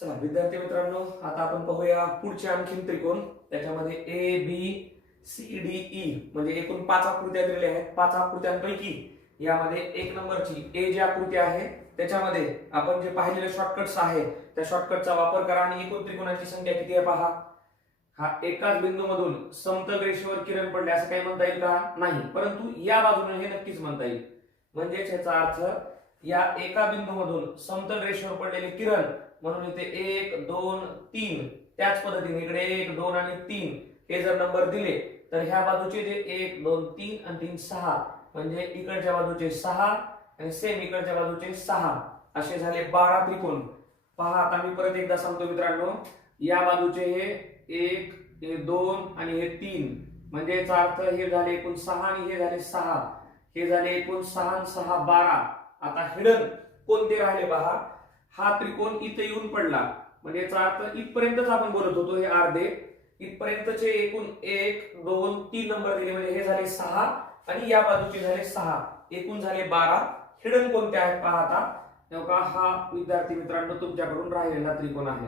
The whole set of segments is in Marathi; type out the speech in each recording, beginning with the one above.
चला विद्यार्थी मित्रांनो, आता आपण पाहूया पुढचे आणखीन त्रिकोण. त्याच्यामध्ये A B C D E म्हणजे एकूण 5 आकृत्या दिलेल्या आहेत. 5 आकृत्यांपैकी यामध्ये 1 नंबरची ए जी आकृती आहे त्याच्यामध्ये आपण जे पाहिलेले शॉर्टकट्स आहे त्या शॉर्टकटचा वापर करा आणि एकूण त्रिकोणाची संख्या किती आहे पहा. हा एकाच बिंदूमधून समतल रेषेवर किरण पडले असं काही म्हणता येईल का? नाही, परंतु या बाजूने हे नक्कीच म्हणता येईल. म्हणजेच याचा अर्थ या एका बिंदूमधून समतल रेषेवर पडलेले किरण म्हणून इथे 1 2 3 त्याच पद्धतीने इकडे 1 2 आणि 3 हे जर नंबर दिले तर ह्या बाजूचे जे 1 2 3 आणि 3 6 म्हणजे इकडच्या बाजूचे 6 आणि सेम इकडच्या बाजूचे 6 असे झाले 12 त्रिकोण. पहा आता मी परत एकदा सांगतो मित्रांनो, या बाजूचे हे 1 हे 2 आणि हे 3 म्हणजे याचा अर्थ हे झाले एकूण 6 आणि हे झाले 6 हे झाले एकूण 6 आणि 6 12. आता हिडन कोणते राहिले पहा. हा त्रिकोण इथे येऊन पडला म्हणजे याचा अर्थ इथपर्यंतच आपण बोलत होतो हे अर्धे इथपर्यंतचे एकूण 1 2 3 नंबर दिले म्हणजे हे झाले 6 आणि या बाजूचे झाले 6 एकूण झाले 12. हिडन कोणते आहेत पहा. आता तेव्हा हा विद्यार्थी मित्रांनो तुमच्याकडून राहिलेला त्रिकोण आहे.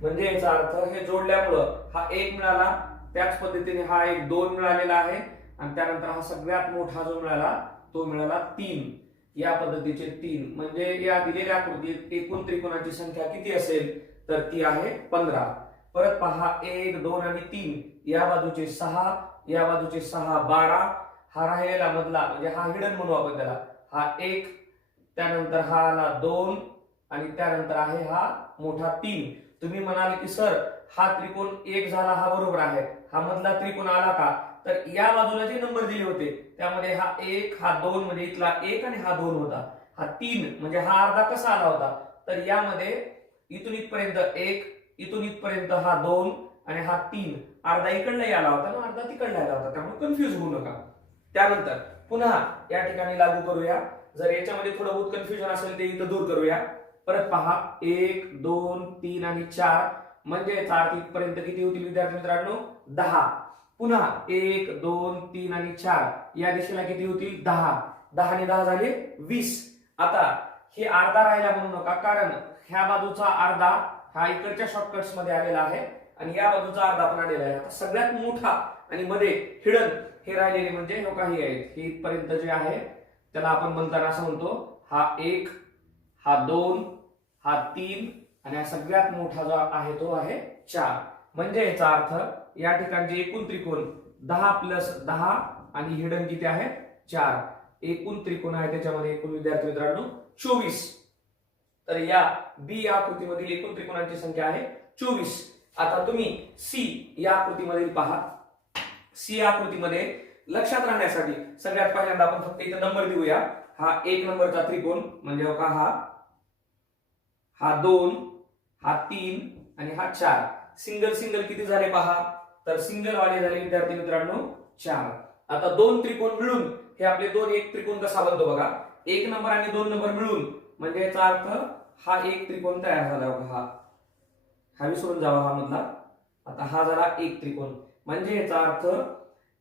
म्हणजे याचा अर्थ हे जोडल्यामुळं हा 1 मिळाला, त्याच पद्धतीने हा एक 2 मिळालेला आहे आणि त्यानंतर हा सगळ्यात मोठा जो मिळाला तो मिळाला 3. या पद्धतीचे 3 म्हणजे या दिलेल्या आकृतीत एकूण त्रिकोणाची संख्या किती असेल तर ती आहे 15. परत पहा 1 2 आणि 3 या बाजूचे 6 या बाजूचे 6 12. हा राहिलेला मधला म्हणजे हा हिडन म्हणू आपण त्याला, हा 1 त्यानंतर हा आला 2 आणि त्यानंतर आहे हा मोठा 3. तुम्ही म्हणाले की सर हा त्रिकोण 1 झाला हा बरोबर आहे, हा मधला त्रिकोण आला का? तर या बाजूला जे नंबर दिले होते त्यामध्ये हा 1 हा 2 म्हणजे इथला 1 आणि हा 2 होता, हा 3 म्हणजे हा अर्धा कसा आला होता तर यामध्ये इथून इथपर्यंत 1 इथून इथपर्यंत हा 2 आणि हा 3 अर्धा इकडलाही आला होता आणि अर्धा तिकडला आला होता, त्यामुळे कन्फ्युज होऊ नका. त्यानंतर पुन्हा या ठिकाणी लागू करूया. जर याच्यामध्ये थोडं बहुत कन्फ्युजन असेल ते इथं दूर करूया. परत पहा 1 2 3 आणि 4 म्हणजे याचा अर्थ इथपर्यंत किती होतील विद्यार्थी मित्रांनो 10. पुन्हा 1 2 3 आणि 4 या दिशेला किती होतील 10. 10 आणि 10 झाले 20. आता हे अर्धा राहिला म्हणू नका, कारण ह्या बाजूचा अर्धा हा इकडच्या शॉर्टकट्स मध्ये आलेला आहे आणि या बाजूचा अर्धा पण आलेला आहे. आता सगळ्यात मोठा आणि मध्ये हिडन हे राहिलेले म्हणजे हे काही आहेत, हे इथपर्यंत जे आहे त्याला आपण म्हणताना असं म्हणतो हा 1 हा 2 हा 3 आणि हा सगळ्यात मोठा जो आहे तो आहे 4. म्हणजे याचा अर्थ या ठिकाणचे एकूण त्रिकोण 10 प्लस 10 आणि हिडन किती आहे 4. एकूण त्रिकोण आहे त्याच्यामध्ये एकूण विद्यार्थी मित्रांनो 24. तर या बी या आकृतीमधील एकूण त्रिकोणांची संख्या आहे 24. आता तुम्ही सी या आकृतीमधील पहा. सी आकृतीमध्ये लक्षात राहण्यासाठी सगळ्यात पहिल्यांदा आपण फक्त इथे नंबर देऊया. हा 1 नंबरचा त्रिकोण म्हणजे हा 2 हा 3 आणि हा 4. सिंगल सिंगल किती झाले पहा, तर सिंगल वाले झाले विद्यार्थी मित्रांनो 4. आता 2 त्रिकोण मिळून हे आपले 2 एक त्रिकोण कसा बनतो बघा. 1 नंबर आणि 2 नंबर मिळून म्हणजे याचा अर्थ हा एक त्रिकोण तयार झाला बघा. हा विसरून जावा हा मधला. आता हा झाला एक त्रिकोण म्हणजे याचा अर्थ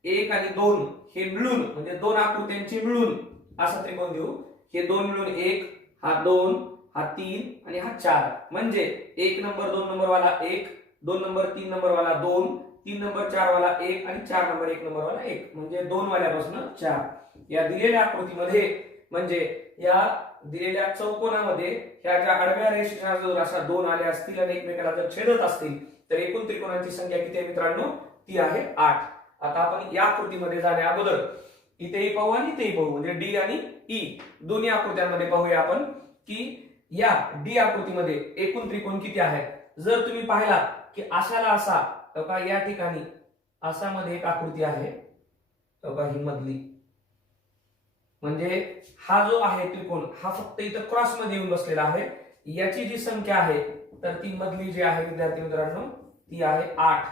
1 आणि 2 हे मिळून म्हणजे 2 आकृत्यांची मिळून असा त्रिकोण देऊ. हे 2 मिळून 1 हा 2 हा 3 आणि हा 4 म्हणजे 1 नंबर 2 नंबर वाला 1 2 नंबर 3 नंबर वाला 2 3 नंबर 4 वाला 1 आणि 4 नंबर 1 नंबर वाला 1 म्हणजे 2 वाल्यापासून 4. या दिलेल्या आकृतीमध्ये म्हणजे या दिलेल्या चौकोनामध्ये ह्या ज्या आडव्या रेषेच्या जर अशा 2 आले असतील आणि एकमेकाला जर छेदत असतील तर एकूण त्रिकोणांची संख्या किती आहे मित्रांनो ती आहे 8. आता आपण या आकृतीमध्ये जाण्या अगोदर इथेही पाहू आणि इथेही पाहू म्हणजे डी आणि ई दोन्ही आकृत्यांमध्ये पाहूया आपण की या डी आकृतीमध्ये एकूण त्रिकोण किती आहेत. जर तुम्ही पाहिला की अशाला असा बघा या ठिकाणी असा मध्ये एक आकृती आहे बघा ही मधली म्हणजे हा जो आहे त्रिकोण हा फक्त इथं क्रॉस मध्ये येऊन बसलेला आहे. याची जी संख्या आहे तर ती मधली जी आहे विद्यार्थी मित्रांनो ती आहे 8.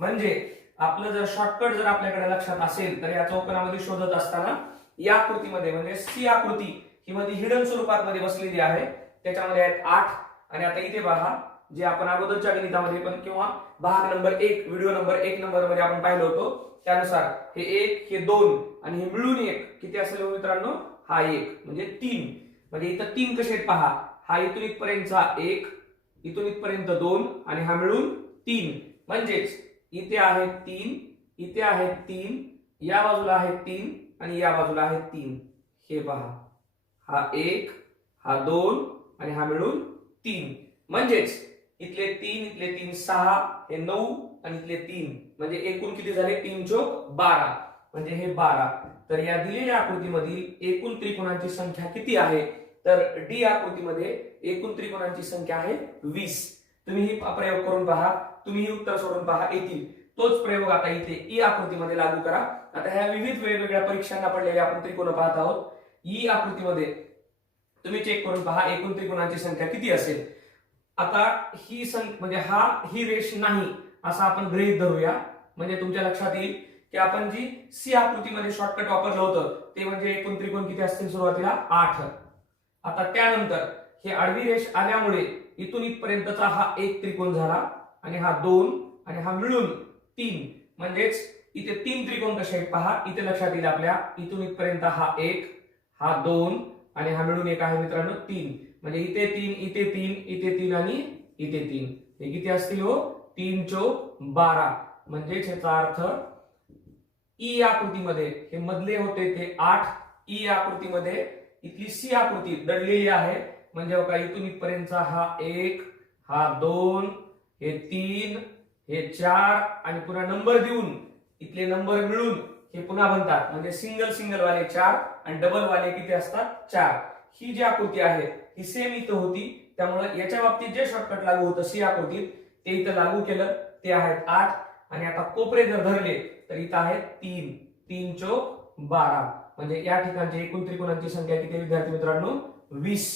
म्हणजे आपलं जर शॉर्टकट जर आपल्याकडे लक्षात असेल तर या चौकोनामध्ये शोधत असताना या आकृतीमध्ये म्हणजे सी आकृती ही मध्ये हिडन स्वरूपात मध्ये बसलेली आहे त्याच्यामध्ये आहेत 8. आणि आता इथे पहा जे आपण अगोदरच्या गणितामध्ये पण किंवा भाग नंबर 1 व्हिडिओ नंबर 1 नंबर मध्ये आपण पाहिलं होतं त्यानुसार हे 1 हे 2 आणि हे मिळून 1 किती असेल मित्रांनो हा 1 म्हणजे 3. म्हणजे इथं 3 कसे आहेत पहा, हा इथून इथपर्यंतचा 1, इथून इथपर्यंत 2 आणि हा मिळून 3. म्हणजेच इथे आहेत 3, इथे आहेत 3, या बाजूला आहेत 3 आणि या बाजूला आहेत 3. हे पहा, हा 1, हा 2 आणि हा मिळून 3. म्हणजेच इथले 3, इथले 3 6, हे 9 आणि इथले 3, म्हणजे एकूण किती झाले, 3 चौक 12, म्हणजे हे 12. तर या दिलेल्या आकृतीमधील एकूण त्रिकोणांची संख्या किती आहे, तर डी आकृतीमध्ये एकूण त्रिकोणांची संख्या आहे 20. तुम्ही ही प्रयोग करून पहा, तुम्ही ही उत्तर सोडून पहा, येतील. तोच प्रयोग आता इथे ई आकृतीमध्ये लागू करा. आता ह्या विविध वेगवेगळ्या परीक्षांना पडलेले आपण त्रिकोण पाहत आहोत. ई आकृतीमध्ये तुम्ही चेक करून पहा एकूण त्रिकोणांची संख्या किती असेल. आता ही म्हणजे ही रेष नाही असं आपण गृहीत धरूया, म्हणजे तुमच्या लक्षात येईल की आपण जी सी आकृतीमध्ये शॉर्टकट वापरलं होतं ते म्हणजे एकूण त्रिकोण किती असतील, सुरुवातीला 8. आता त्यानंतर हे आडवी रेष आल्यामुळे इथून इथपर्यंतचा हा एक त्रिकोण झाला आणि हा 2 आणि हा मिळून 3. म्हणजेच इथे 3 त्रिकोण कसे आहेत पहा, इथे लक्षात येईल आपल्या, इथून इथपर्यंत हा 1, हा 2 आणि हा मिळून एक आहे मित्रांनो 3. म्हणजे इथे 3, इथे 3, इथे 3 आणि इथे 3. हे किती असतील हो, 3 चौक 12. म्हणजेच याचा अर्थ ई आकृतीमध्ये हे मधले होते ते 8, ई आकृतीमध्ये इथली सी आकृती दडलेली आहे. म्हणजे बघा इथून इथपर्यंतचा हा 1, हा 2, हे 3, हे 4 आणि पुन्हा नंबर देऊन इथले नंबर मिळून हे पुन्हा बनतात. म्हणजे सिंगल वाले 4 आणि डबल वाले किती असतात, 4. ही जी आकृती आहे ही सेम इथं होती, त्यामुळे याच्या बाबतीत जे शॉर्टकट लागू होतं सी आकृतीत ते इथं लागू केलं, ते आहेत 8. आणि आता कोपरे जर धरले तर इथं आहेत 3, 3 चौक 12. म्हणजे या ठिकाणची एकूण त्रिकोणांची संख्या किती विद्यार्थी मित्रांनो, 20.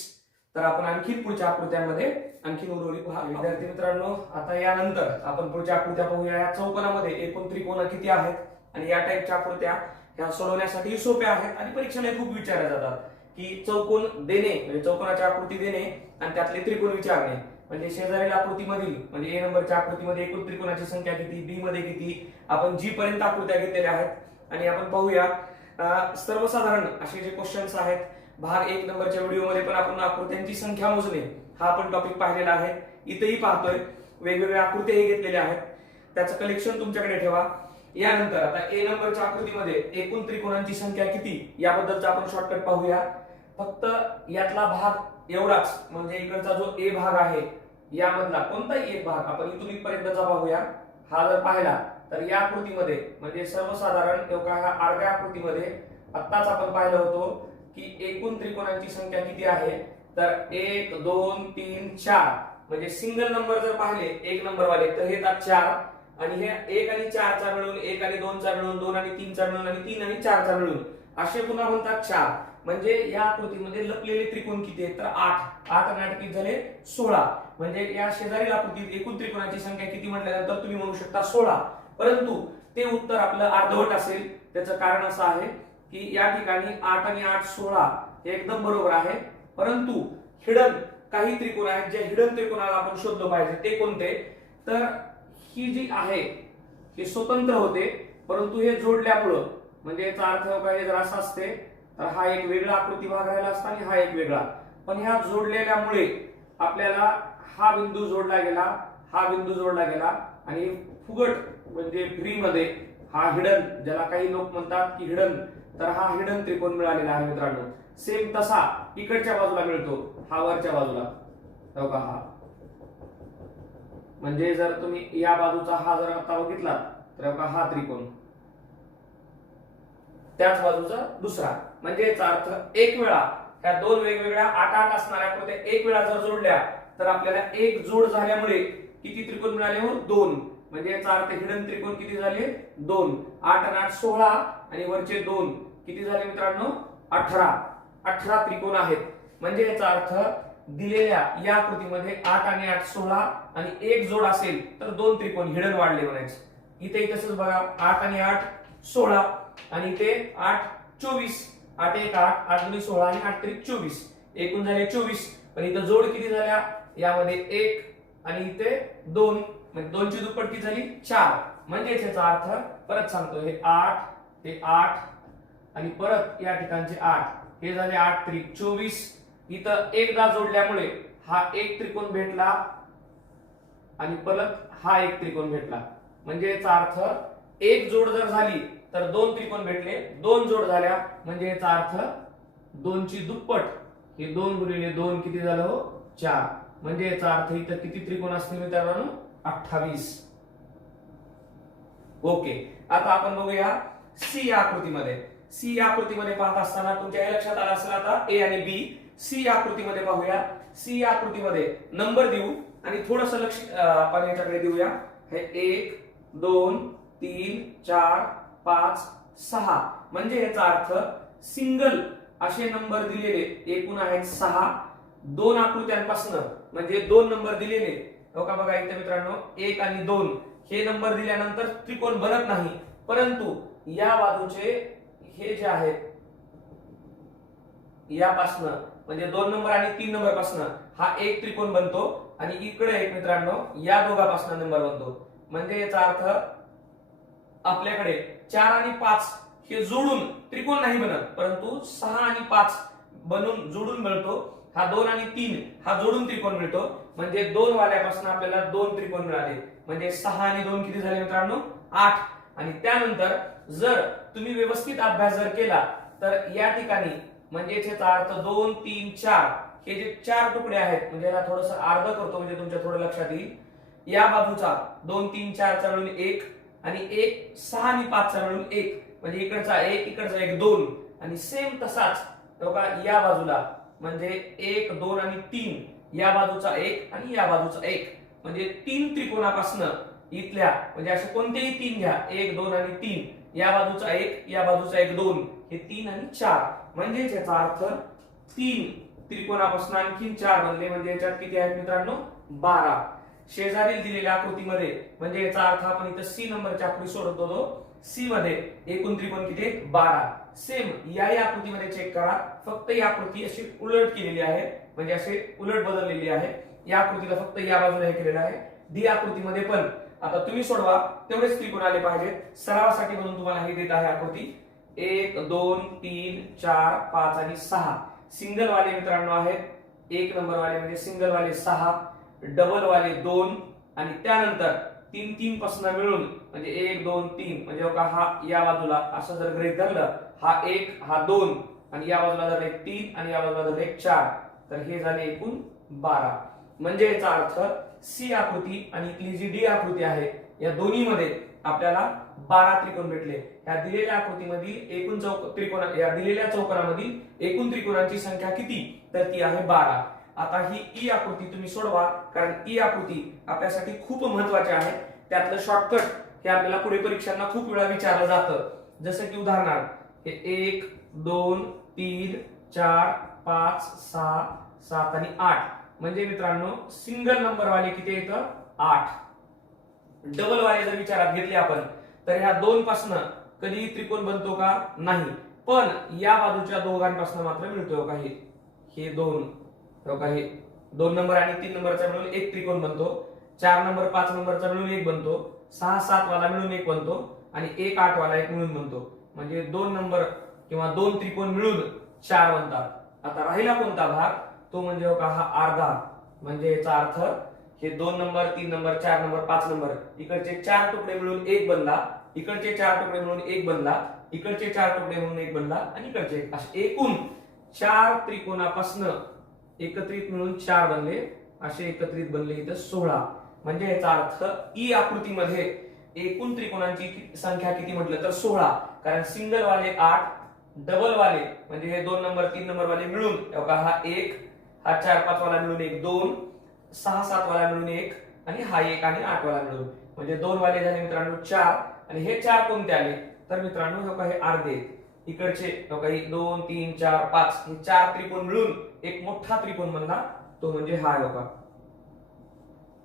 तर आपण आणखी पुढच्या आकृत्यांमध्ये आणखी उर्वरित पहा विद्यार्थी मित्रांनो. आता यानंतर आपण पुढच्या आकृत्या पाहूया. या चौकोनामध्ये एकूण त्रिकोण किती आहेत आणि या टाईपच्या आकृत्या ह्या सोडवण्यासाठी सोप्या आहेत आणि परीक्षेला खूप विचारल्या जातात की चौकोन देणे म्हणजे चौकोनाची आकृती देणे आणि त्यातले त्रिकोण विचारणे. म्हणजे शेजारील आकृतीमधील म्हणजे ए नंबरच्या आकृतीमध्ये एकूण त्रिकोणाची संख्या किती, बी मध्ये किती, आपण जी पर्यंत आकृत्या घेतलेल्या आहेत. आणि आपण पाहूया सर्वसाधारण असे जे क्वेश्चन्स आहेत. भाग 1 नंबरच्या व्हिडिओमध्ये पण आपण आकृत्यांची संख्या मोजणे हा आपण टॉपिक पाहिलेला आहे. इथेही पाहतोय वेगवेगळ्या आकृत्याही घेतलेल्या आहेत, त्याचं कलेक्शन तुमच्याकडे ठेवा. यानंतर आता ए नंबरच्या आकृतीमध्ये एकूण त्रिकोणांची संख्या किती याबद्दलचा आपण शॉर्टकट पाहूया. फक्त यातला भाग एवढाच, म्हणजे इकडचा जो ए भाग आहे यामधला कोणताही एक भाग आपण इथून इथपर्यंतचा पाहूया. हा जर पाहिला तर या आकृतीमध्ये म्हणजे सर्वसाधारण ह्या आडव्या आकृतीमध्ये आत्ताच आपण पाहिलं होतं की एकूण त्रिकोणांची संख्या किती आहे, तर 1 2 3 4. म्हणजे सिंगल नंबर जर पाहिले एक नंबर वाले तर हे 4 आणि हे 1 आणि 4 चा मिळून 1 आणि 2 चा मिळून 2 आणि 3 चा मिळून आणि 3 आणि 4 चा मिळून असे पुन्हा म्हणतात 4. म्हणजे या आकृतीमध्ये लपलेले त्रिकोण किती आहेत, तर 8. 8 आणि 8 किती झाले, 16. म्हणजे या शेजारील आकृतीत एकूण त्रिकोणाची संख्या किती म्हटल्यानंतर तुम्ही म्हणू शकता 16. परंतु ते उत्तर आपलं अर्धवट असेल. त्याचं कारण असं आहे की या ठिकाणी 8 आणि 8 16 हे एकदम बरोबर आहे, परंतु हिडन काही त्रिकोण आहेत. ज्या हिडन त्रिकोणाला आपण शोधलं पाहिजे ते कोणते, तर ही जी आहे हे स्वतंत्र होते, परंतु हे जोडल्यामुळं म्हणजे याचा अर्थ काय जर असा असते तर हा एक वेगळा आकृती भाग राहिला असता आणि हा एक वेगळा. पण ह्या जोडलेल्यामुळे आपल्याला हा बिंदू जोडला गेला, हा बिंदू जोडला गेला आणि फुगट म्हणजे फ्री मध्ये हा हिडन, ज्याला काही लोक म्हणतात की हिडन, तर हा हिडन त्रिकोण मिळालेला आहे मित्रांनो. सेम तसा इकडच्या बाजूला मिळतो, हा वरच्या बाजूला बघा हा. म्हणजे जर तुम्ही या बाजूचा हा जर आता बघितला तर बघा हा त्रिकोण, त्याच बाजूचा दुसरा. म्हणजे याचा अर्थ एक वेळा ह्या दोन वेगवेगळ्या 8 8 असणाऱ्या आकृत्या एक वेळा जर जोडल्या तर आपल्याला एक जोड झाल्यामुळे किती त्रिकोण मिळाले हो, 2. म्हणजे याचा अर्थ हिडन त्रिकोण किती झाले, 2. 8 आणि 8 16 आणि वरचे 2 किती झाले मित्रांनो, 18. 18 त्रिकोण आहेत. म्हणजे याचा अर्थ दिलेल्या या आकृतीमध्ये 8 आणि 8 16 आणि एक जोड असेल तर 2 त्रिकोण हिडन वाढले म्हणायचे. इथे तसंच बघा 8 आणि 8 16 आणि इथे 8 24. 8 1 8, 8 2 16 आणि 8 3 24, एकूण झाले 24. पण इथं जोड किती झाल्या, यामध्ये 1 आणि इथे 2, म्हणजे 2 ची दुप्पट किती झाली, 4. म्हणजे याचा अर्थ परत सांगतो, हे 8 हे 8 आणि परत या ठिकाणचे 8, हे झाले 8 3 24, इथं एकदा जोडल्यामुळे हा एक त्रिकोण भेटला आणि परत हा एक त्रिकोण भेटला. म्हणजे याचा अर्थ एक जोड जर झाली तर दोन त्रिकोण भेटले, दोन जोड झाल्या म्हणजे याचा अर्थ दोनची दुप्पट. हे 2 गुणिले 2 किती झालं हो? 4. म्हणजे याचा अर्थ इथं किती त्रिकोण असतील मित्रांनो? 28. ओके. आता आपण बघूया सी या आकृतीमध्ये. सी या आकृतीमध्ये पाहत असताना तुमच्या हे लक्षात आलं असेल आता ए आणि बी. सी या आकृतीमध्ये पाहूया. सी या आकृतीमध्ये नंबर देऊ आणि थोडंसं लक्ष आपण याच्याकडे देऊया. हे 1 2 3 4 5 6 म्हणजे याचा अर्थ सिंगल असे नंबर दिलेले एकूण आहेत 6. दोन आकृत्यांपासून म्हणजे दोन नंबर दिलेले हो का. बघा इथे मित्रांनो 1 आणि 2 हे नंबर दिल्यानंतर त्रिकोण बनत नाही, परंतु या बाजूचे हे जे आहेत यापासनं म्हणजे 2 नंबर आणि 3 नंबर पासून हा एक त्रिकोण बनतो आणि इकडे एक मित्रांनो या दोघांपासून नंबर बनतो. म्हणजे याचा अर्थ आपल्याकडे 4 आणि 5 हे जोडून त्रिकोण नाही बनत, परंतु 6 आणि 5 बनून जोडून मिळतो. हा 2 आणि 3 हा जोडून त्रिकोण मिळतो. म्हणजे 2 वाल्यापासून आपल्याला 2 त्रिकोण मिळाले. म्हणजे 6 आणि 2 किती झाले मित्रांनो? 8. आणि त्यानंतर जर तुम्ही व्यवस्थित अभ्यास जर केला तर या ठिकाणी म्हणजे याचा अर्थ 2 3 4 हे जे 4 तुकडे आहेत म्हणजे याला थोडंसं अर्ध करतो म्हणजे तुमच्या थोडं लक्षात येईल. या बाजूचा 2 3 4 चा मिळून 1 आणि 1 6 आणि 5 चा मिळून 1 म्हणजे इकडचा 1 इकडचा 1 2 आणि सेम तसाच बघा या बाजूला म्हणजे 1 2 आणि 3 या बाजूचा 1 आणि या बाजूचा 1 म्हणजे 3 त्रिकोणापासून इथल्या म्हणजे असे कोणतेही 3 घ्या 1 2 आणि 3 या बाजूचा 1 या बाजूचा 1 2 हे 3 आणि 4 म्हणजे याचा अर्थ 3 त्रिकोणापासून आणखी 4 बनले. म्हणजे याच्यात किती आहेत मित्रांनो? 12. शेजारील दिलेल्या आकृतीमध्ये म्हणजे याचा अर्थ आपण इथं सी नंबरची आकृती सोडवतो तो सी मध्ये एकूण त्रिकोण किती आहेत? 12. सेम या आकृतीमध्ये चेक करा. फक्त ही आकृती अशी उलट केलेली आहे म्हणजे असे उलट बदललेली आहे. या आकृतीला फक्त या बाजूला हे केलेलं आहे. डी आकृतीमध्ये पण आता तुम्ही सोडवा तेवढेच त्रिकोण आले पाहिजेत. सरावासाठी म्हणून तुम्हाला हे देत आहे आकृती 1 2 3 4 5 आणि 6. सिंगल वाले मित्रांनो आहेत 1 नंबर वाले म्हणजे सिंगल वाले 6, डबल वाले 2 आणि त्यानंतर 3 3 पासून मिळून म्हणजे 1 2 3 म्हणजे बघा हा या बाजूला असं जर गृहीत धरलं हा 1 हा 2 आणि या बाजूला जर एक 3 आणि या बाजूला जर एक 4 तर हे झाले एकूण 12. म्हणजे याचा अर्थ सी आकृती आणि इथली जी डी आकृती आहे या दोन्ही मध्ये आपल्याला 12 त्रिकोण भेटले. या दिलेल्या आकृतीमधील एकूण त्रिकोण या दिलेल्या चौकोनामधील एकूण त्रिकोणांची संख्या किती? तर ती आहे 12. आता ही ई आकृती तुम्ही सोडवा कारण ई आकृती आपल्यासाठी खूप महत्त्वाची आहे. त्यातलं शॉर्टकट हे आपल्याला पुढे परीक्षांना खूप वेळा विचारलं जातं. जसं की उदाहरणार्थ हे 1 2 3 4 5 6 7 आणि 8 म्हणजे मित्रांनो सिंगल नंबर वाले किती येतं? 8. डबल वाले जर विचारात घेतले आपण तर ह्या 2 पासून कधी त्रिकोण बनतो का? नाही. पण या बाजूच्या दोघांपासून मात्र मिळतो का? हे 2 का हे 2 नंबर आणि 3 नंबरचा मिळून एक त्रिकोण बनतो. 4 नंबर 5 नंबरचा मिळून एक बनतो. 6 7 वाला मिळून एक बनतो आणि 1 8 वाला एक मिळून बनतो. म्हणजे 2 नंबर किंवा 2 त्रिकोण मिळून 4 बनतात. आता राहिला कोणता भाग? तो म्हणजे हा अर्धा. म्हणजे याचा अर्थ हे 2 नंबर 3 नंबर 4 नंबर 5 नंबर इकडचे 4 तुकडे मिळून एक बनला, इकडचे 4 तुकडे मिळून एक बनला, इकडचे 4 तुकडे मिळून एक बनला आणि इकडचे असे एकूण 4 त्रिकोणापासून एकत्रित मिळून 4 बनले. असे एकत्रित बनले इथं 16. म्हणजे याचा अर्थ ई आकृतीमध्ये एकूण त्रिकोणांची संख्या किती म्हटलं तर 16. कारण सिंगल वाले 8, डबल वाले म्हणजे हे 2 नंबर 3 नंबर वाले मिळून हा 1, हा 4 5 वाला मिळून एक 2, 6 7 वाला मिळून एक आणि हा 1 आणि 8 वाला मिळून म्हणजे 2 वाले झाले मित्रांनो 4. आणि हे 4 कोणते आले तर मित्रांनो हे अर्धे इकडचे 2 3 4 5 हे 4 त्रिकोण मिळून एक मोठा त्रिकोण बनला. तो म्हणजे हा बघा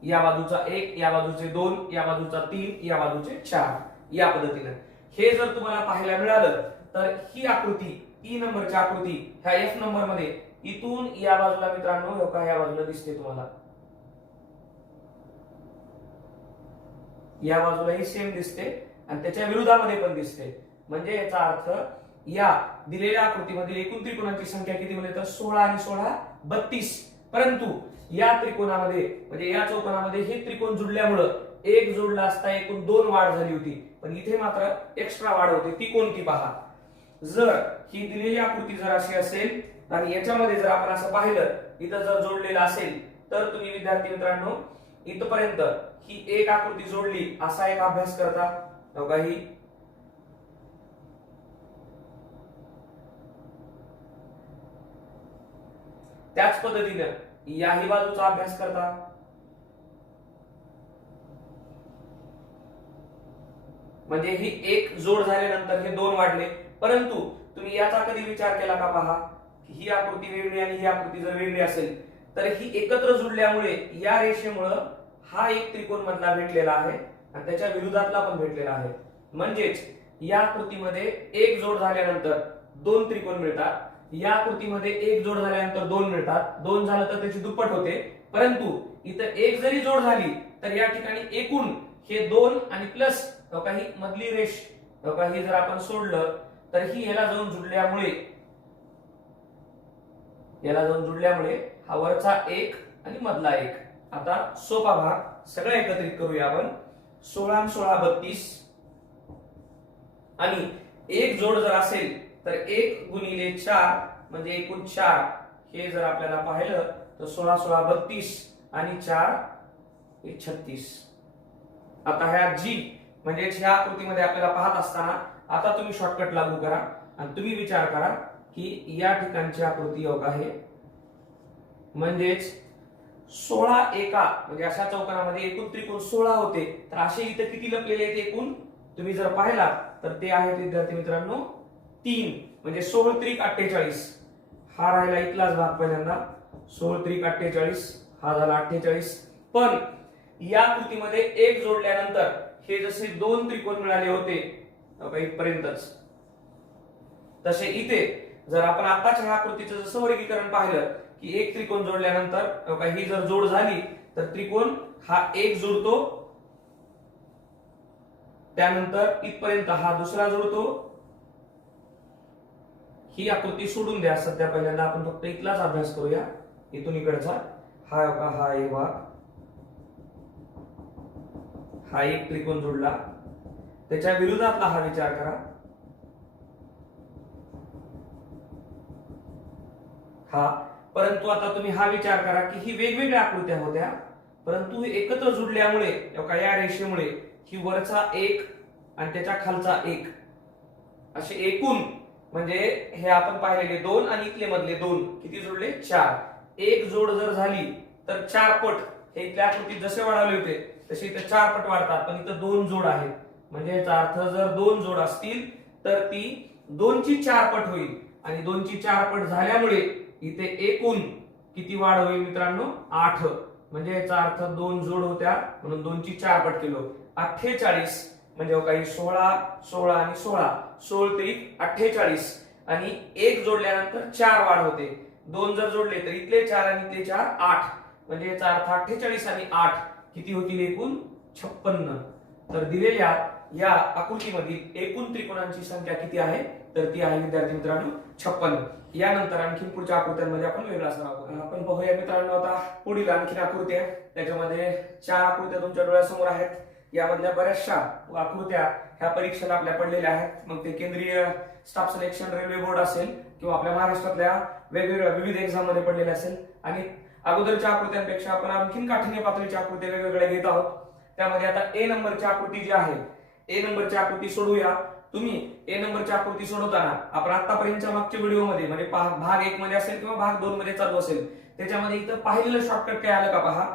या बाजूचा 1 या बाजूचे 2 या बाजूचा 3 या बाजूचे 4 या पद्धतीने. हे जर तुम्हाला पाहायला मिळालं तर ही आकृती ई नंबरची आकृती ह्या एफ नंबर मध्ये इथून या बाजूला मित्रांनो या बाजूला दिसते तुम्हाला, या बाजूलाही सेम दिसते आणि त्याच्या विरोधामध्ये पण दिसते. म्हणजे याचा अर्थ या दिलेल्या आकृतीमधील एकूण त्रिकोणांची संख्या किती म्हणले तर 16 आणि 16 32. परंतु या त्रिकोणामध्ये म्हणजे या चौकोनामध्ये हे त्रिकोण जुळल्यामुळे एक जोडला असता एकूण 2 वाढ झाली होती, पण इथे मात्र एक्स्ट्रा वाढ होते. ती कोणती पहा. जर ही दिलेली आकृती जर अशी असेल आणि याच्यामध्ये जर आपण असं पाहिलं इथं जर जोडलेलं असेल तर तुम्ही विद्यार्थी मित्रांनो इथपर्यंत ही एक आकृती जोडली असा एक अभ्यास करता. बघा ही त्याच पद्धतीने याही बाजूचा अभ्यास करता. म्हणजे ही एक जोड झाल्यानंतर हे 2 वाढले. परंतु तुम्ही याचा कधी विचार केला का पहा. ही आकृती वेगळी आणि ही आकृती जर वेगळी असेल तर ही एकत्र जुळल्यामुळे या रेषेमुळे हा एक त्रिकोण मधला भेटलेला आहे आणि त्याच्या विरोधातला पण भेटलेला आहे. म्हणजेच या आकृतीमध्ये एक जोड झाल्यानंतर 2 त्रिकोण मिळतात. या आकृतीमध्ये एक जोड झाल्यानंतर 2 मिळतात. 2 झालं तर त्याची दुप्पट होते. परंतु इथं एक जरी जोड झाली तर या ठिकाणी एकूण हे 2 आणि प्लस काही मधली रेष ही जर आपण सोडलं तर ही याला जाऊन जुळल्यामुळे हा वरचा 1 आणि मधला 1. आता सोपा भाग सगळं एकत्रित करूया आपण. 16 आणि 16 32 आणि एक जोड जर असेल तर 1 गुणिले 4 म्हणजे एकूण 4. हे जर आपल्याला पाहिलं तर 16 16 32 आणि 4 36. आता ह्या जी म्हणजे ह्या आकृतीमध्ये आपल्याला पाहत असताना आता तुम्ही शॉर्टकट लागू करा आणि तुम्ही विचार करा की या ठिकाणची आकृती योग आहे. म्हणजेच 16 एका म्हणजे अशा चौकोनामध्ये एकूण त्रिकोण 16 होते तर असे इथे किती लपलेले आहेत एकूण तुम्ही जर पाहिला तर ते आहेत विद्यार्थी मित्रांनो 3. म्हणजे 16 त्रिक 48. हा राहिला इथलाच भाग पहिल्यांदा. 16 त्रिक 48 हा झाला 48. पण या आकृतीमध्ये एक जोडल्यानंतर हे जसे 2 त्रिकोण मिळाले होते इथपर्यंतच तसे इथे जर आपण आताच्या ह्या आकृतीचं जसं वर्गीकरण पाहिलं की एक त्रिकोण जोडल्यानंतर ही जर जोड झाली तर त्रिकोण हा एक जोडतो, त्यानंतर इथपर्यंत हा दुसरा जोडतो. ही आकृती सोडून द्या सध्या. पहिल्यांदा आपण फक्त इथलाच अभ्यास करूया. इथून इकडचा हा एक भाग हा एक त्रिकोण जोडला. त्याच्या विरोधातला हा विचार करा. हा परंतु आता तुम्ही हा विचार करा की ही वेगवेगळ्या आकृत्या होत्या परंतु एकत्र जुळल्यामुळे या रेषेमुळे ही वरचा 1 आणि त्याच्या खालचा 1 असे एकूण म्हणजे हे आपण पाहिलेले 2 आणि इथले मधले 2 किती जोडले 4. एक जोड जर झाली तर 4 पट हे इथल्या आकृतीत जसे वाढवले होते तसे इथे 4 पट वाढतात. पण इथं 2 जोड आहेत म्हणजे याचा अर्थ जर 2 जोड असतील तर ती 2 ची 4 पट होईल आणि 2 ची 4 पट झाल्यामुळे इथे एकूण किती वाढ होईल मित्रांनो 8. म्हणजे याचा अर्थ 2 जोड होत्या म्हणून 2 ची 4 पट केलो 48. म्हणजे काही 16 16 आणि 16 16 त्रिक 48 आणि एक जोडल्यानंतर 4 वाढ होते. 2 जर जोडले तर इथले 4 आणि इथले 4 8. म्हणजे याचा अर्थ 48 आणि 8 किती होतील एकूण 56. तर दिलेल्या या आकृतीमधील एकूण त्रिकोणांची संख्या किती आहे तर ती आहे विद्यार्थी मित्रांनो 56. यानंतर आणखी पुढच्या आकृत्यांमध्ये आपण वेगळा सराव आपण पाहूया मित्रांनो. आता पुढील आणखी आकृती आहे त्याच्यामध्ये 4 आकृत्या तुमच्या डोळ्यासमोर आहेत. यामधल्या बऱ्याचशा आकृत्या ह्या परीक्षेला आपल्या पडलेल्या आहेत. मग ते केंद्रीय स्टाफ सिलेक्शन रेल्वे बोर्ड असेल किंवा आपल्या महाराष्ट्रातल्या वेगवेगळ्या विविध एक्झाम मध्ये पडलेल्या असेल. आणि अगोदरच्या आकृत्यांपेक्षा आपण आणखीन काठिण्य पातळीच्या आकृत्या वेगवेगळ्या घेत आहोत. त्यामध्ये आता ए नंबरची आकृती जी आहे ए नंबरची आकृती सोडवूया. तुम्ही ए नंबरची आकृती सोडवताना आपण आतापर्यंतच्या मागच्या व्हिडिओमध्ये म्हणजे भाग 1 मध्ये असेल किंवा भाग 2 मध्ये चालू असेल त्याच्यामध्ये इथं पाहिलेलं शॉर्टकट काय आलं का पहा.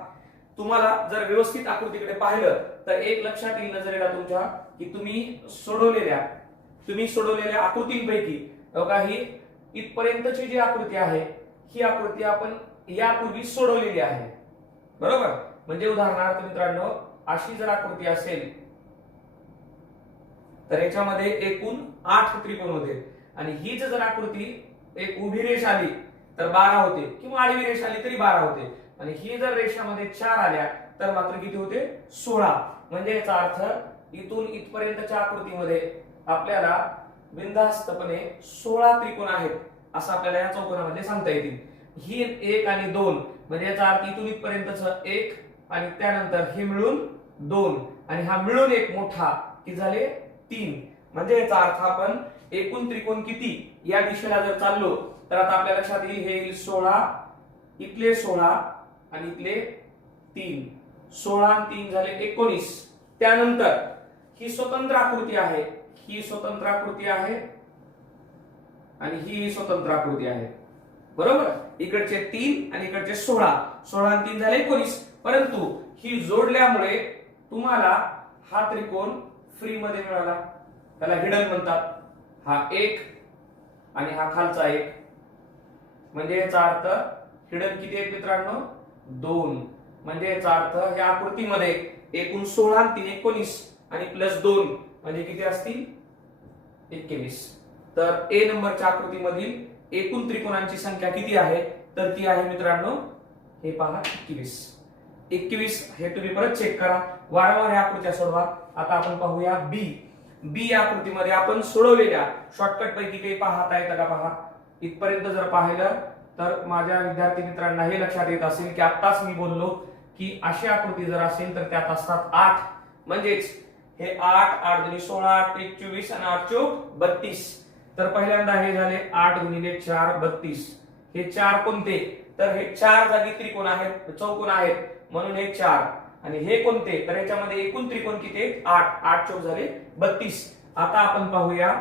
तुम्हाला जर व्यवस्थित आकृतीकडे पाहिलं तर एक लक्षात येईल नजरेला तुमच्या की तुम्ही सोडवलेल्या आकृतींपैकी ही इथपर्यंतची जी आकृती आहे ही आकृती आपण यापूर्वी सोडवलेली आहे. बरोबर. म्हणजे उदाहरणार्थ मित्रांनो अशी जर आकृती असेल तर याच्यामध्ये एकूण 8 त्रिकोण होते आणि हीच जर आकृती एक उभी रेष आली तर 12 होते किंवा आडवी रेष आली तरी 12 होते आणि ही जर रेषामध्ये 4 आल्या तर मात्र किती होते 16. म्हणजे याचा अर्थ इथून इथपर्यंतच्या आकृतीमध्ये आपल्याला बिनधास्तपणे 16 त्रिकोण आहेत असं आपल्याला या चौकोनामध्ये सांगता येतील. ही 1 आणि 2 म्हणजे याचा अर्थ इथून इथपर्यंतच 1 आणि त्यानंतर हे मिळून 2 आणि हा मिळून एक मोठा की झाले 3. म्हणजे याचा अर्थ आपण एकूण त्रिकोण किती या दिशेला जर चाललो तर आता आपल्या लक्षात येईल हे येईल 16, इथले 16 आणि इथले 3. 16 आणि 3 झाले 19. त्यानंतर ही स्वतंत्र आकृती आहे, ही स्वतंत्र आकृती आहे आणि ही स्वतंत्र आकृती आहे. बरोबर, इकडचे 3 आणि इकडचे 16. 16 आणि 3 झाले 19. परंतु ही जोडल्यामुळे तुम्हाला हा त्रिकोण फ्री मध्ये मिळाला, त्याला हिडन म्हणतात. हा 1 आणि हा खालचा 1 म्हणजे याचा अर्थ हिडन किती आहेत मित्रांनो 2. म्हणजे याचा अर्थ या आकृतीमध्ये एकूण 16 आणि 3 19 आणि प्लस 2 म्हणजे किती असतील 21. तर ए नंबरच्या आकृतीमधील एकूण त्रिकोणांची संख्या किती आहे तर ती आहे मित्रांनो हे पहा 21. 21 हे तुम्ही परत चेक करा, वारंवार या आकृत्या सोडवा. आता आपण पाहूया बी आकृतीमध्ये आपण सोडवलेल्या शॉर्टकट पैकी काही पाहता येतं का पहा. इथपर्यंत जर पाहिलं तर माझ्या विद्यार्थी मित्रांना हे लक्षात येत असेल की आत्ताच मी बोललो की अशी आकृती जर असेल तर त्यात असतात 8. म्हणजेच हे 8 8 दुनी 16 8 त्रिक 24 आणि 8 चौक 32. तर पहिल्यांदा हे झाले 8 गुणिले 4 32. हे 4 कोणते तर हे 4 जागी त्रिकोण आहेत, चौकोन आहेत म्हणून हे 4. आणि हे कोणते तर याच्यामध्ये एकूण त्रिकोण किती आहेत 8. 8 चौक झाले 32. आता आपण पाहूया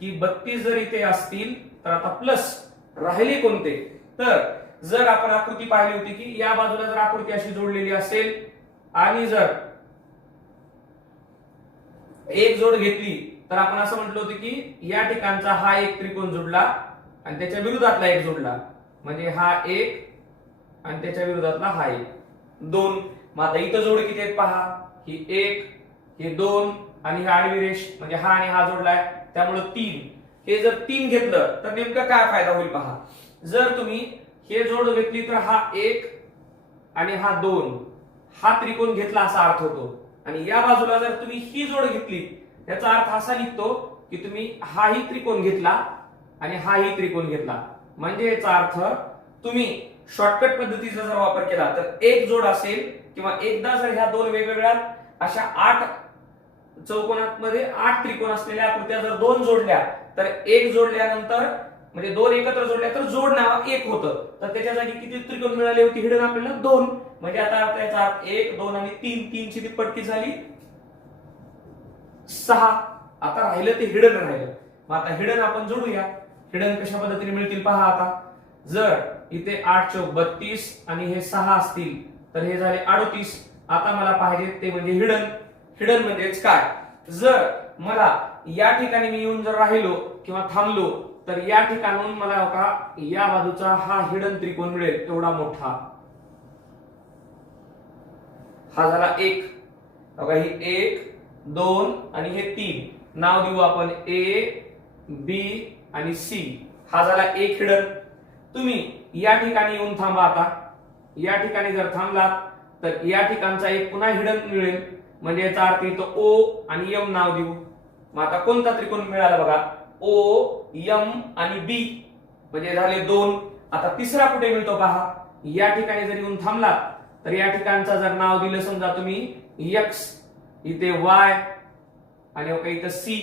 की 32 जर इथे असतील तर आता प्लस राहिले कोणते. तर जर आपण आकृती पाहिली होती की या बाजूला जर आकृती अशी जोडलेली असेल आणि जर एक जोड घेतली तर आपण असं म्हटलं होतं की या ठिकाणचा हा एक त्रिकोण जोडला आणि त्याच्या विरोधातला एक जोडला म्हणजे हा एक आणि त्याच्या विरोधातला हा एक 2. मग आता इथं जोड किती आहेत पहा, ही 1 हे 2 आणि ही आडवी रेष म्हणजे हा आणि हा जोडलाय त्यामुळे 3. हे जर 3 घेतलं तर नेमकं काय फायदा होईल पहा. जर तुम्ही हे जोड घेतली तर हा 1 आणि हा 2 हा त्रिकोण घेतला असा अर्थ होतो. आणि या बाजूला जर तुम्ही ही जोड घेतली याचा अर्थ असा निघतो की तुम्ही हाही त्रिकोण घेतला आणि हाही त्रिकोण घेतला. म्हणजे याचा अर्थ तुम्ही शॉर्टकट पद्धतीचा जर वापर केला तर एक जोड असेल किंवा एकदा जर ह्या दोन वेगवेगळ्या अशा 8 चौकोनांमध्ये 8 त्रिकोण असलेल्या आकृत्या जर 2 जोडल्या तर एक जोडल्यानंतर म्हणजे 2 एकत्र जोडल्या तर जोड नाव 1 होतं. तर त्याच्या जागी किती त्रिकोण मिळाले होते हिडन आपल्याला 2. म्हणजे आता अर्थ याचा अर्थ 1 2 आणि 3 3 ची पटकी झाली 6. आता राहिलं ते हिडन राहिलं. मग आता हिडन आपण जोडूया. हिडन कशा पद्धतीने मिळतील पहा. आता जर इथे 8 चौक 32 आणि हे 6 असतील तर हे झाले 38. आता मला पाहिजे ते म्हणजे हिडन. हिडन म्हणजेच काय, जर मला या ठिकाणी मी येऊन जर राहिलो किंवा थांबलो तर या ठिकाणून मला का या बाजूचा हा हिडन त्रिकोण मिळेल एवढा मोठा. हा झाला 1. बघा ही 1 2 आणि हे 3. नाव देऊ आपण A B आणि C. हा झाला 1 हिडन. तुम्ही या ठिकाणी येऊन थांबा. आता या ठिकाणी जर थांबलात तर या ठिकाणचा एक पुन्हा हिडन मिळेल. म्हणजे याचा अर्थ इथं O आणि M नाव देऊ. मग आता कोणता त्रिकोण मिळाला बघा O M आणि B म्हणजे झाले 2. आता तिसरा कुठे मिळतो पहा. या ठिकाणी जर येऊन थांबलात तर या ठिकाणचा जर नाव दिलं समजा तुम्ही X इथे Y आणि इथं C.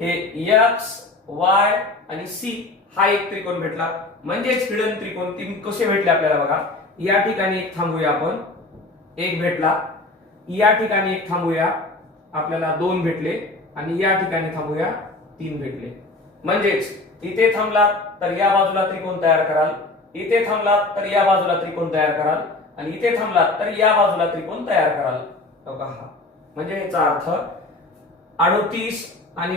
हे X Y आणि C हा एक त्रिकोण भेटला. म्हणजेच हिडन त्रिकोण 3 कसे भेटले आपल्याला बघा. या ठिकाणी एक थांबूया आपण 1 भेटला. या ठिकाणी एक थांबूया आपल्याला 2 भेटले आणि या ठिकाणी थांबूया 3 भेटले. म्हणजेच इथे थांबला तर या बाजूला त्रिकोण तयार कराल, इथे थांबला तर या बाजूला त्रिकोण तयार कराल आणि इथे थांबला तर या बाजूला त्रिकोण तयार कराल. बघा हा म्हणजे याचा अर्थ 38 आणि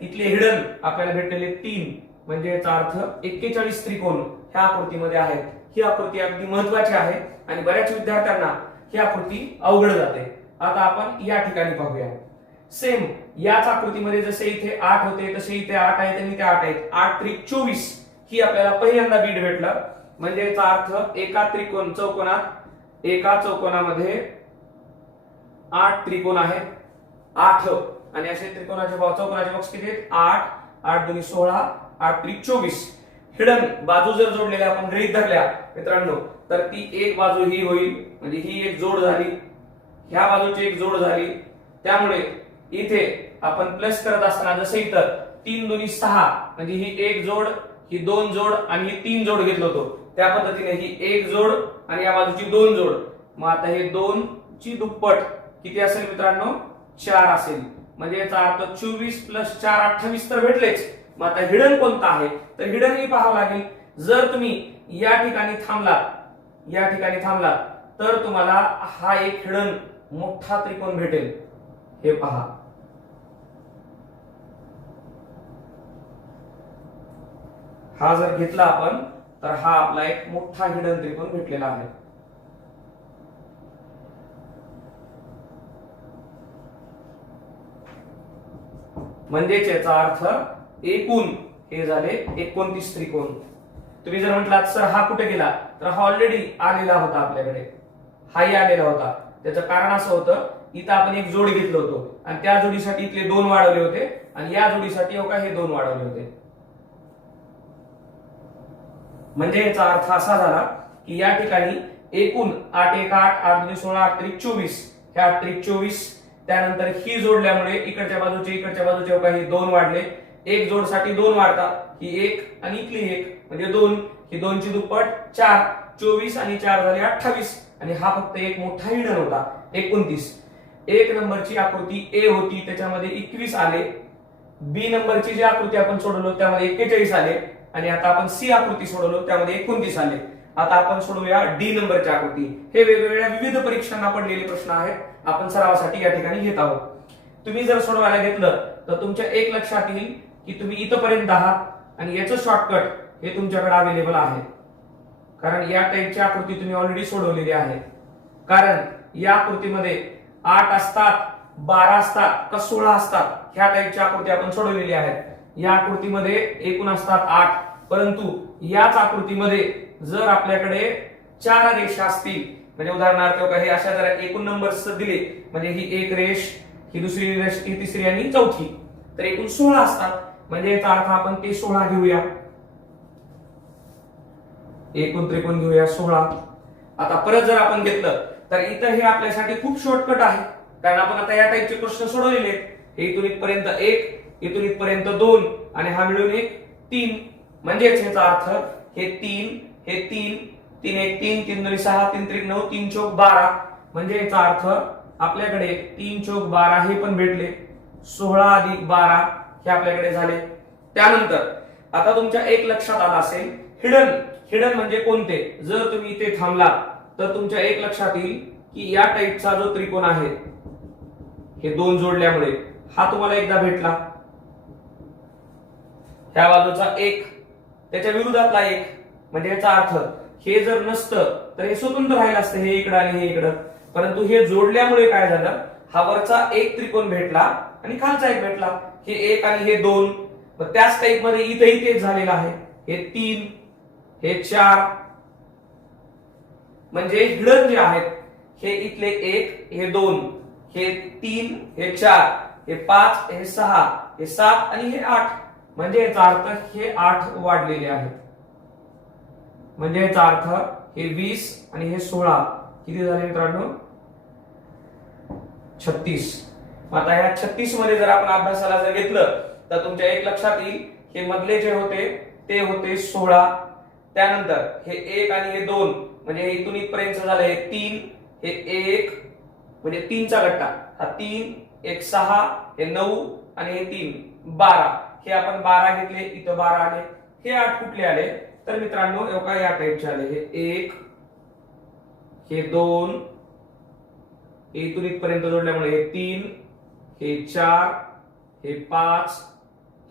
इथले हिडन आपल्याला भेटलेले 3 म्हणजे याचा अर्थ 41 त्रिकोण ह्या आकृतीमध्ये आहेत. ही आकृती अगदी महत्वाची आहे आणि बऱ्याच विद्यार्थ्यांना ही आकृती अवघड जाते. आता आपण या ठिकाणी पाहूया. सेम याच आकृतीमध्ये जसे इथे 8 होते तसे इथे 8 आहेत आणि इथे 8 आहेत. 8 त्रिक 24 ही आपल्याला पहिल्यांदा बीड भेटलं. म्हणजे याचा अर्थ एका चौकोनामध्ये 8 त्रिकोण आहेत. 8 आणि असे चौकोनाचे बॉक्स किती आहेत 8 8 दुनी 16, 8 त्रिक 24. हिडन बाजू जर जोडलेल्या आपण गृहीत धरल्या मित्रांनो तर ती एक बाजू ही होईल, म्हणजे ही एक जोड झाली, ह्या बाजूची एक जोड झाली. त्यामुळे इथे आपण प्लस करत असताना जसं इथं 3 दुनी 6 म्हणजे ही एक जोड, ही 2 जोड आणि ही 3 जोड घेतलं होतो, त्या पद्धतीने ही एक जोड आणि या बाजूची 2 जोड. मग आता हे 2 ची दुप्पट किती असेल मित्रांनो? 4 असेल. म्हणजे याचा अर्थ 24 + 4 28 तर भेटलेच. मग आता हिडन कोणता आहे तर हिडन ही पाहावं लागेल. जर तुम्ही या ठिकाणी थांबलात तर तुम्हाला हा एक हिडन मोठा त्रिकोण भेटेल. हे पहा, हा जर घेतला आपण तर हा आपला एक मोठा हिडन त्रिकोण भेटलेला आहे. म्हणजेच याचा अर्थ एकूण हे झाले 29 त्रिकोण. तुम्ही जर म्हटलात सर हा कुठे गेला तर हा ऑलरेडी आलेला होता आपल्याकडे, हाही आलेला होता. त्याचं कारण असं होतं इथं आपण एक जोड घेतलं होतो आणि त्या जोडीसाठी इथले 2 वाढवले होते आणि या जोडीसाठी हे 2 वाढवले होते. म्हणजे याचा अर्थ असा झाला की या ठिकाणी एकूण 8 1 8, 8 2 16, 8 त्रिक 24, हे 8 त्रिक 24. त्यानंतर ही जोडल्यामुळे इकडच्या बाजूचे हे 2 वाढले. एक जोडसाठी 2 वाढतात, ही एक आणि इथली एक म्हणजे 2, ही 2 ची दुप्पट 4, 24 आणि 4 झाले 28. आणि हा फक्त एक मोठा हिडन होता 29. 1 नंबरची आकृती ए होती, त्याच्यामध्ये 21 आले. बी नंबरची जी आकृती आपण सोडवलो त्यामध्ये 41 आले आणि आता आपण सी आकृती सोडवलो त्यामध्ये 29 आले. आता आपण सोडवूया डी नंबरची आकृती. हे वेगवेगळ्या विविध परीक्षांना पडलेले प्रश्न आहेत, आपण सरावासाठी या ठिकाणी घेत आहोत. तुम्ही जर सोडवायला घेतलं तर तुमच्या एक लक्षात येईल की तुम्ही इथपर्यंत आहात आणि याचं शॉर्टकट हे तुमच्याकडे अवेलेबल आहे, कारण या टाईपची आकृती तुम्ही ऑलरेडी सोडवलेली आहे. कारण या आकृतीमध्ये 8 असतात, 12 असतात का 16 असतात, ह्या टाईपची आकृती आपण सोडवलेली आहे. या आकृतीमध्ये एकूण असतात 8, परंतु याच आकृतीमध्ये जर आपल्याकडे 4 रेषा असतील, म्हणजे उदाहरणार्थ हे अशा जर एकूण नंबर्स दिले, म्हणजे ही एक रेष, ही दुसरी रेष, ही तिसरी आणि चौथी, तर एकूण 16 असतात. म्हणजे याचा अर्थ आपण ते 16 घेऊया, एकूण त्रिकोण घेऊया 16. आता परत जर आपण घेतलं तर इथं हे आपल्यासाठी खूप शॉर्टकट आहे, कारण आपण आता या टाईपचे प्रश्न सोडवलेले आहेत. हे इथून इथपर्यंत 1, इथून इथपर्यंत 2 आणि हा मिळून एक 3. म्हणजेच याचा अर्थ हे 3, हे 3, 3 1 3, 3 2 6, 3 त्रिक 9, 3 चौक 12. म्हणजे याचा अर्थ आपल्याकडे 3 चौक 12 हे पण भेटले, 16 + 12 हे आपल्याकडे झाले. त्यानंतर आता तुमच्या एक लक्षात आला असेल हिडन म्हणजे कोणते. जर तुम्ही इथे थांबला तर तुमच्या एक लक्षात येईल की या टाईपचा जो त्रिकोण आहे हे 2 जोडल्यामुळे हा तुम्हाला एकदा भेटला, ह्या बाजूचा 1, त्याच्या विरोधातला 1. म्हणजे याचा अर्थ हे जर नसतं तर हे स्वतंत्र राहिलं असतं, हे इकडं आणि हे इकडं. परंतु हे जोडल्यामुळे काय झालं, हा वरचा एक त्रिकोण भेटला आणि खालचा एक भेटला. हे 1 आणि हे 2. मग त्याच टाईप मध्ये इथेही तेच झालेलं आहे. हे 3, हे 4. म्हणजे हिडन जे आहेत हे इथले 1, हे 2, हे 3, हे 4, हे 5, हे 6, हे 7 आणि हे 8. म्हणजे याचा अर्थ हे 8 वाढलेले आहेत. म्हणजे याचा अर्थ हे 20 आणि हे 16 किती झाले मित्रांनो? 36. आता या 36 मध्ये जर आपण अभ्यासाला जर घेतलं तर तुमच्या एक लक्षात येईल हे मधले जे होते ते होते 16. त्यानंतर हे 1 आणि हे 2 म्हणजे हे इथून इथपर्यंत झालं हे 3, हे 1 म्हणजे 3चा गट्टा, हा 3, 1 6, हे 9 आणि हे 3 12. हे आपण 12 घेतले, इथं 12 आले. हे 8 कुठले आले तर मित्रांनो या टाईपचे आले. हे 1, हे 2, इथून इथपर्यंत जोडल्यामुळे हे 3, हे 4, हे 5,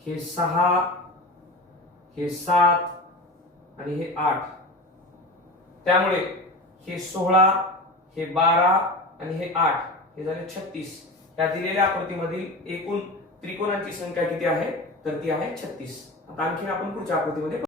हे 6, हे 7 आणि हे 8. त्यामुळे हे 16, हे 12 आणि हे 8 हे झाले 36. या दिलेल्या आकृतीमधील एकूण त्रिकोणांची संख्या किती आहे तर ती आहे 36. आता आणखी आपण पुढच्या आकृतीमध्ये